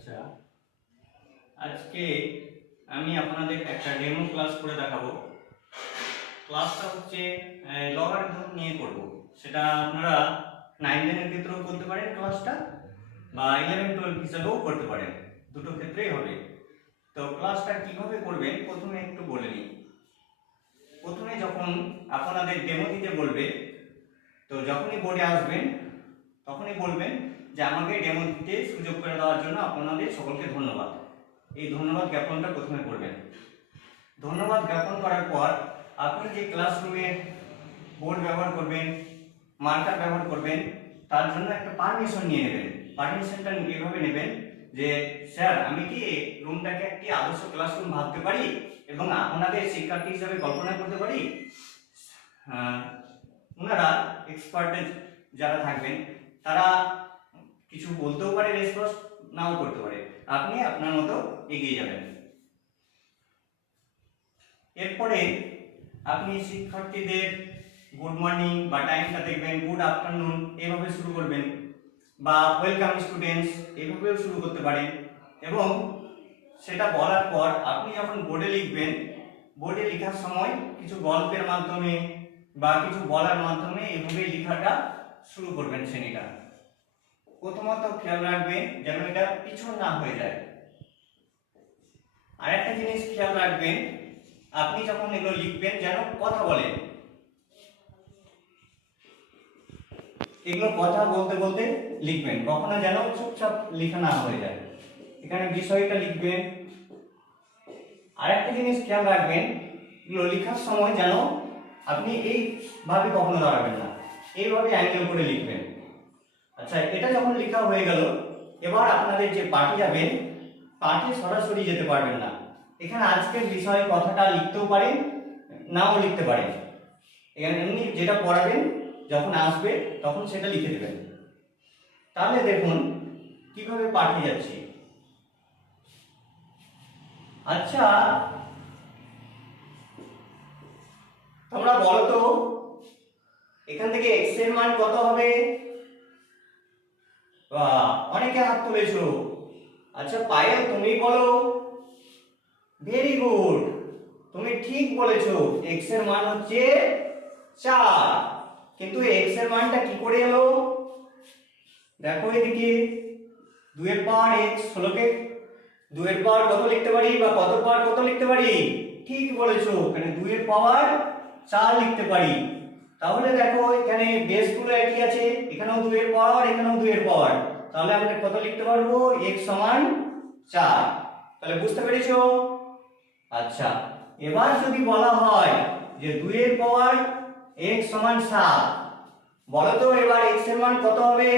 আচ্ছা, আজকে আমি আপনাদের একটা ডেমো ক্লাস করে দেখাবো। ক্লাসটা হচ্ছে লগারিদম নিয়ে করব। সেটা আপনারা 9-10 এর ক্ষেত্রেও করতে পারেন ক্লাসটা, বা 11-12 হিসাবেও করতে পারেন, দুটো ক্ষেত্রেই হবে। তো ক্লাসটা কিভাবে করবেন প্রথমে একটু বলে নিই। প্রথমে যখন আপনাদের ডেমো দিতে বলবে, তো যখনই বোর্ডে আসবেন তখনই বলবেন যে আমাকে ডেমো দিতে সুযোগ করে দেওয়ার জন্য আপনাদের সকলকে ধন্যবাদ। এই ধন্যবাদ জ্ঞাপনটা প্রথমে করবেন। ধন্যবাদ জ্ঞাপন করার পর আপনি যে ক্লাসরুমে বোর্ড ব্যবহার করবেন, মার্কার ব্যবহার করবেন, তার জন্য একটা পারমিশন নিয়ে নেবেন। পারমিশনটা এইভাবে নেবেন যে স্যার, আমি কি রুমটাকে একটি আদর্শ ক্লাসরুম ভাবতে পারি এবং আপনাদের শিক্ষার্থী হিসাবে কল্পনা করতে পারি। ওনারা এক্সপার্ট যারা থাকবেন তারা কিছু বলতেও পারে, রেসপন্স নাও করতে পারে, আপনি আপনার মতো এগিয়ে যাবেন। এরপরে আপনি শিক্ষার্থীদের গুড মর্নিং বা টাইমটা দেখবেন গুড আফটারনুন এইভাবে শুরু করবেন, বা ওয়েলকাম স্টুডেন্টস এইভাবেও শুরু করতে পারেন। এবং সেটা বলার পর আপনি যখন বোর্ডে লিখবেন, বোর্ডে লেখার সময় কিছু গল্পের মাধ্যমে বা কিছু বলার মাধ্যমে এইভাবে লেখাটা শুরু করবেন শ্রেণীটা। প্রথমত খেয়াল রাখবেন যেন এটা পিছন না হয়ে যায়। আর একটা জিনিস খেয়াল রাখবেন, আপনি যখন এগুলো লিখবেন যেন কথা বলেন। এগুলো কথা বলতে বলতে লিখবেন, কখনো যেন চুপচাপ লেখা না হয়ে যায়। এখানে বিষয়টা লিখবেন। আর একটা জিনিস খেয়াল রাখবেন, এগুলো লেখার সময় যেন আপনি এইভাবে কখনো দাঁড়াবেন না, এইভাবে অ্যাঙ্গেল করে লিখবেন। আচ্ছা, এটা যখন লেখা হয়ে গেল, এবার আপনাদের যে পাঠে যাবেন, পাঠে সরাসরি যেতে পারবেন না। এখানে আজকের বিষয় কথাটা লিখতেও পারেন, নাও লিখতে পারেন। এখানে এমনি যেটা পড়াবেন যখন আসবে তখন সেটা লিখে দেবেন। তাহলে দেখুন কিভাবে পাঠে যাচ্ছি। আচ্ছা, তোমরা বলো তো এখান থেকে x এর মান কত হবে? বাহ, অনেকে হাত তুলেছো। আচ্ছা পায়েল, তুমি বলো। ভেরি গুড, তুমি ঠিক বলেছো, x এর মান হচ্ছে 4। কিন্তু x এর মানটা কি করে এলো? দেখো এদিকে 2 এর পাওয়ার x, 16 কে 2 এর পাওয়ার কত লিখতে পারি, বা কত পাওয়ার কত লিখতে পারি? ঠিক বলেছো, এখানে 2 এর পাওয়ার 4 লিখতে পারি। তাহলে দেখো এখানে বেসগুলো একই আছে, এখানেও 2 এর পাওয়ার, এখানেও 2 এর পাওয়ার। তাহলে আমরা কত লিখতে পারবো? x সমান 4। তাহলে বুঝতে পেরেছো? আচ্ছা, এবার যদি বলা হয় যে 2 এর পাওয়ার x সমান 7, বলো তো এবার x এর মান কত হবে?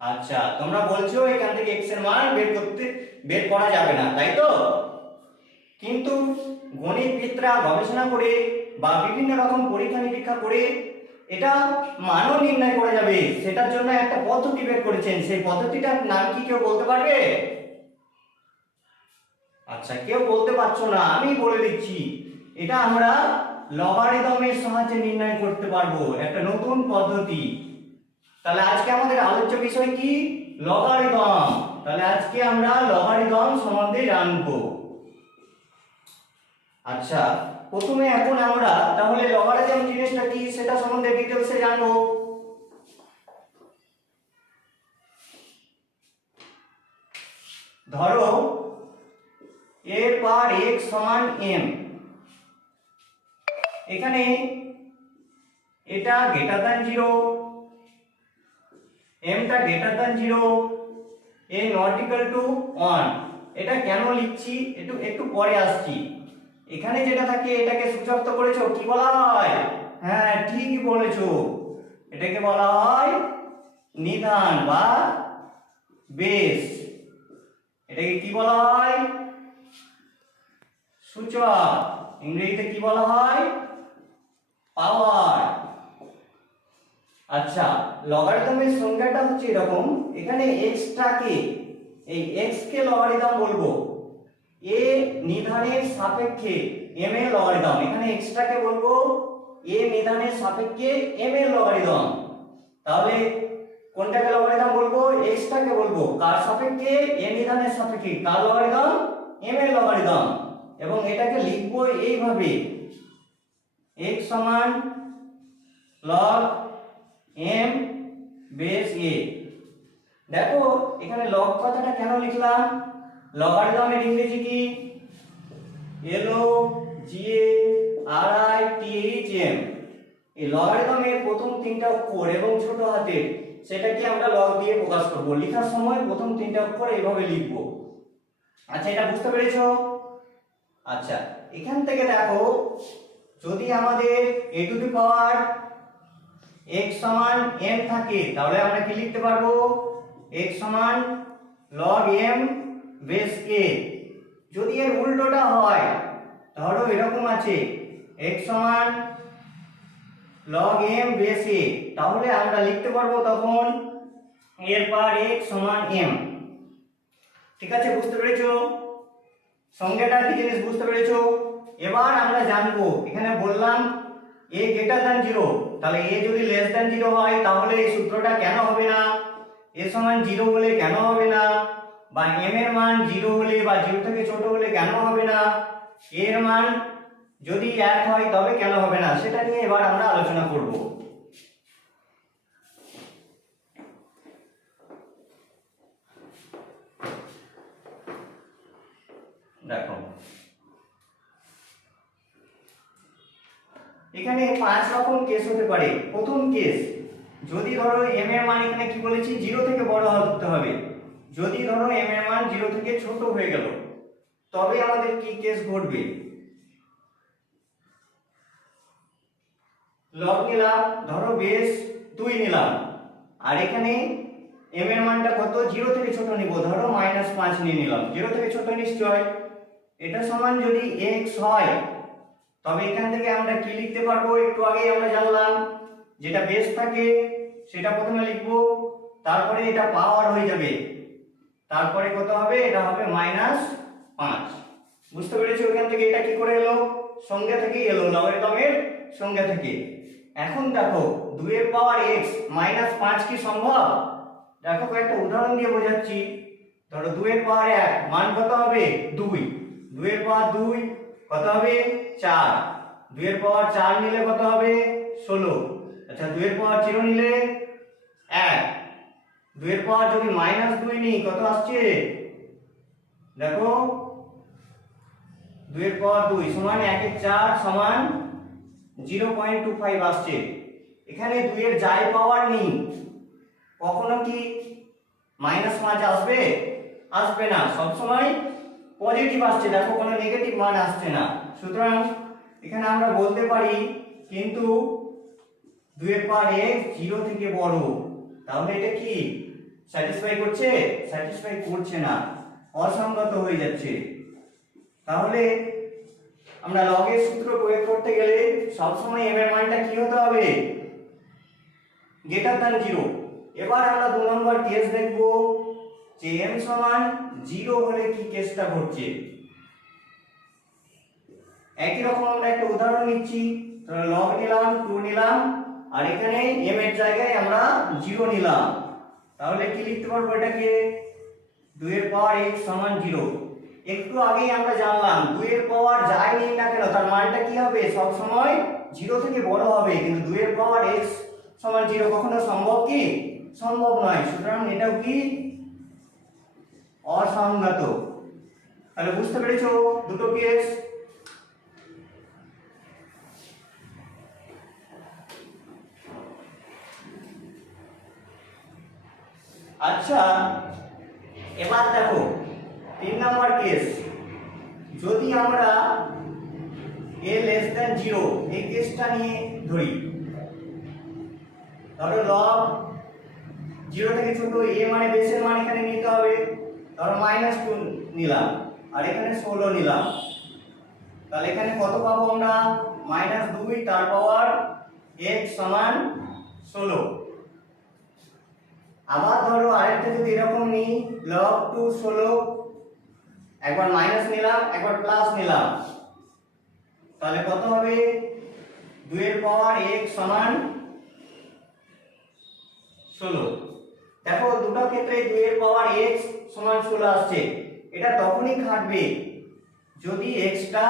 আচ্ছা, তোমরা বলছো এখান থেকে x এর মান বের করা যাবে না, তাই তো? কিন্তু গণিতবিদরা গবেষণা করে বা বিভিন্ন রকম পরীক্ষা নিরীক্ষা করে এটা মানও নির্ণয় করা যাবে, সেটার জন্য একটা পদ্ধতি বের করেছেন। সেই পদ্ধতিটার নাম কি কেউ বলতে পারবে? আচ্ছা, কেউ বলতে পারছো না, আমি বলে দিচ্ছি। এটা আমরা লগারিদমের সাহায্যে নির্ণয় করতে পারবো, একটা নতুন পদ্ধতি। তাহলে আজকে আমাদের আলোচ্য বিষয় কি? লগারিদম। তাহলে আজকে আমরা লগারিদম সম্বন্ধে জানবো। আচ্ছা, প্রথমে এখন আমরা তাহলে লগারিদম জিনিসটা কি সেটা সম্বন্ধে ডিটেইলসে জানবো। ধরো a পাওয়ার x সমান m, এখানে এটা গ্রেটার দ্যান 0, m টা greater than 0, a not equal to 1। এটা কেন লিখছি একটু পরে আসছি। এখানে যেটা থাকে এটাকে সূচক করেছো, কি বলা হয়? হ্যাঁ, ঠিকই বলেছো, এটাকে বলা হয় নিধান বা বেস। এটাকে কি বলা হয়? সূচক। ইংরেজিতে কি বলা হয়? পাওয়ার। আচ্ছা, লগারিদমের সংজ্ঞাটা হচ্ছে এরকম, এখানে x টাকে, এই x কে লগারিদম বলবো, a নিধানের সাপেক্ষে m এর লগারিদম। এখানে x টাকে বলবো a নিধানের সাপেক্ষে m এর লগারিদম। তাহলে কোনটাকে লগারিদম বলবো? x টাকে বলবো কার সাপেক্ষে, a নিধানের সাপেক্ষে, কার লগারিদম, m এর লগারিদম, এবং এটাকে লিখবো এইভাবে x সমান log m বেস a। দেখো এখানে লগ কথাটা কেন লিখলাম, লগারিদমের ইংরেজি কি, LOGARITHM। এই লগারিদমের প্রথম তিনটা অক্ষর এবং ছোট হাতের সেটাকে আমরা লগ দিয়ে প্রকাশ করব। লেখার সময় প্রথম তিনটা অক্ষর এইভাবে লিখব। আচ্ছা, এটা বুঝতে পেরেছো? আচ্ছা, এখান থেকে দেখো যদি আমাদের a to the power x সমান m থাকে তাহলে আমরা কি লিখতে পারবো, x সমান log m বেস a। যদি এর উল্টোটা হয় ধরো এরকম আছে x সমান log m বেস a, তাহলে আমরা লিখতে পারবো তখন এর পাওয়ার x সমান m। ঠিক আছে, বুঝতে পেরেছো? সংজ্ঞাটা কি জিনিস বুঝতে পেরেছো? এবার আমরা জানবো, এখানে বললাম a গ্রেটার দ্যান 0, তাহলে a যদি লেস দ্যান 0 হয় তাহলে এই সূত্রটা কেন হবে না, a সমান 0 হলে কেন হবে না, বা m এর মান 0 হলে বা 0 থেকে ছোট হলে কেন হবে না, a এর মান যদি 1 হয় তবে কেন হবে না, সেটা নিয়ে এবার আমরা আলোচনা করব। দেখো এখানে 5 রকম কেস হতে পারে। প্রথম কেস, যদি ধরো m এর মান এখানে কি বলেছি 0 থেকে বড় হতে হবে, যদি ধরো m এর মান 0 থেকে ছোট হয়ে গেল তবে আমাদের কি কেস ঘটবে, লগ নিলাম, ধরো বেস 2 নিলাম, আর এখানে m এর মানটা কত 0 থেকে ছোট নিব, ধরো -5 নিয়ে নিলাম, 0 থেকে ছোট নিশ্চয়। এটা সমান যদি x হয় তবে এখান থেকে আমরা কি লিখতে পারবো, একটু আগেই আমরা জানলাম যেটা বেস থাকে সেটা প্রথমে লিখব, তারপরে এটা পাওয়ার হয়ে যাবে, তারপরে কত হবে, এটা হবে -5। বুঝতে পেরেছো? এখান থেকে এটা কি করে এলো, সংজ্ঞা থেকে এলো, লগারিদমের সংজ্ঞা থেকে। এখন দেখো 2 এর পাওয়ার x -5 কি সম্ভব? দেখো কয়েকটা উদাহরণ দিয়ে বোঝাচ্ছি। ধরো 2 এর পাওয়ার 1 মান কত হবে 2, 2 এর পাওয়ার 2 কত হবে 4, 2 এর পাওয়ার 4 নিলে কত হবে 16। আচ্ছা, 2 এর পাওয়ার 0 নিলে 1, 2 এর পাওয়ার যদি -2 নিই কত আসছে, দেখো 2 এর পাওয়ার 2 সমান 1 এর 4 সমান 0.25 আসছে। এখানে 2 এর যাই পাওয়ার নেই কখনো কি -5 আসবে, আসবে না, সব সময় পজিটিভ আসছে, দেখো কোনো নেগেটিভ মান আসছে না। সুতরাং এখানে আমরা বলতে পারি কিন্তু 2 এর পাওয়ার x 0 থেকে বড়, তাহলে এটা কি স্যাটিসফাই করছে, স্যাটিসফাই করছে না, অসঙ্গত হয়ে যাচ্ছে। তাহলে আমরা লগ এর সূত্র প্রয়োগ করতে গেলে সব সময় m এর মানটা কি হতে হবে, গ্রেটার দ্যান 0। এবার আমরা 2 নম্বর কেস দেখব যে m সমান 0 হলে কি কেসটা ঘটছে। একই রকম আমরা একটা উদাহরণ নিচ্ছি, তাহলে log নিলাম 2 নিলাম, আর এখানে m এর জায়গায় আমরা 0 নিলাম, তাহলে কি লিখতে পারবো এটাকে, 2 এর পাওয়ার x সমান 0। একটু আগেই আমরা জানলাম 2 এর পাওয়ার যাই নিই না কেন তার মানটা কি হবে, সব সময় 0 থেকে বড় হবে, কিন্তু 2 এর পাওয়ার x সমান 0 কখনো সম্ভব কি, সম্ভব নয়। সুতরাং এটাও কি অসঙ্গত। তাহলে বুঝতে পেরেছো দুটো কেস। আচ্ছা, এবার দেখো 3 নম্বর কেস, যদি আমরা a less than 0 এই কেসটা নিয়ে ধরি, ধরো log 0 থেকে ছোট a মানে বেসের মান এখানে নিতে হবে, ধরো -2 নিলাম আর এখানে 16 নিলাম, তাহলে এখানে কত পাবো আমরা, -2 তার পাওয়ার x সমান 16। আবার ধরো আরেকটা যদি এরকম নিই, log 2 16, একবার মাইনাস নিলাম একবার প্লাস নিলাম, তাহলে কত হবে, 2 এর পাওয়ার x সমান 16। দেখো দুটোকে ক্ষেত্রে 2 এর পাওয়ার x সমান 16 আসছে। এটা তখনই খাটবে যদি x টা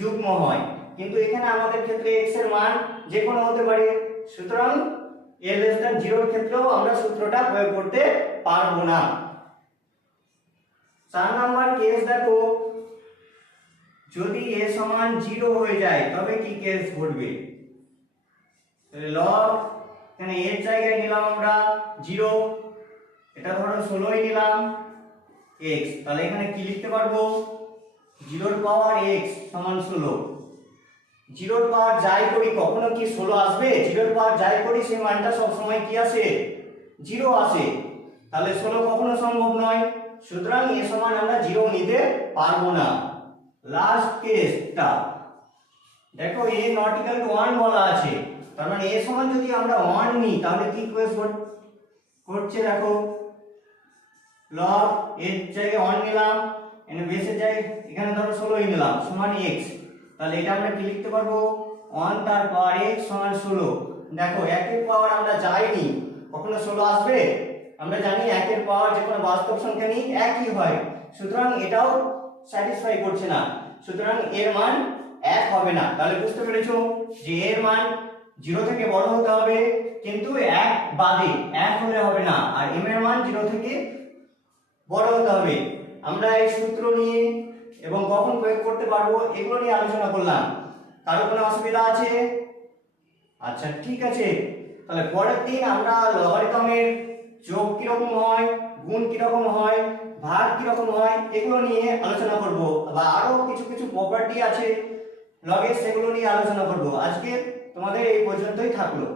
যুগ্ম হয়, কিন্তু এখানে আমাদের ক্ষেত্রে x এর মান যে কোনো হতে পারে, সুতরাং a less than 0 এর ক্ষেত্রেও আমরা সূত্রটা প্রয়োগ করতে পারবো না। 4 নাম্বার কেস দেখো, যদি a সমান 0 হয়ে যায় তবে কি কেস ঘটবে? তাহলে log এখানে a এর জায়গায় নিলাম আমরা 0, এটা ধরো 16ই নিলাম x, তাহলে এখানে কি লিখতে পারবো? 0 এর পাওয়ার x সমান 16। 0 এর পাওয়ার যাই করি কখনো কি 16 আসবে? 0 এর পাওয়ার যাই করি সেই মানটা সব সময় কি আসে? 0 আসে। তাহলে 16 কখনো সম্ভব নয়, সুতরাং a সমান আমরা 0 নিতে পারবো না। লাস্ট কেসটা দেখো, a not equal to 1 বলা আছে, তার মানে a সমান যদি আমরা 1 নিই তাহলে কি কেস ঘটছে দেখো, log এর জায়গায় 1 নিলাম, এখানে বেসের জায়গায় এখানে ধরো 16ই নিলাম সমান x, তাহলে এটা আমরা কি লিখতে পারবো? 1 তার পাওয়ার x সমান 16। দেখো 1 এর পাওয়ার আমরা যাইনি কখনো 16 আসবে? আমরা জানি 1 এর পাওয়ার যে কোনো বাস্তব সংখ্যা নিই একই হয়, সুতরাং এটাও স্যাটিসফাই করছে না, সুতরাং এর মান 1 হবে না। তাহলে বুঝতে পেরেছো যে এর মান 0 থেকে বড় হতে হবে, কিন্তু 1 বাদে 1 হলে হবে না, আর m এর মান 0 থেকে বড় হতে হবে। আমরা এই সূত্র নিয়ে এবং কখন প্রয়োগ করতে পারবো এগুলো নিয়ে আলোচনা করলাম। কারো কোনো অসুবিধা আছে? আচ্ছা ঠিক আছে, তাহলে পরের দিন আমরা লগারিদমের যোগ কিরকম হয়, গুণ কিরকম হয়, ভাগ কিরকম হয় এগুলো নিয়ে আলোচনা করব, বা আরো কিছু কিছু প্রপার্টি আছে লগের সেগুলো নিয়ে আলোচনা করব। আজকে তোমাদের এই পর্যন্তই থাকলো।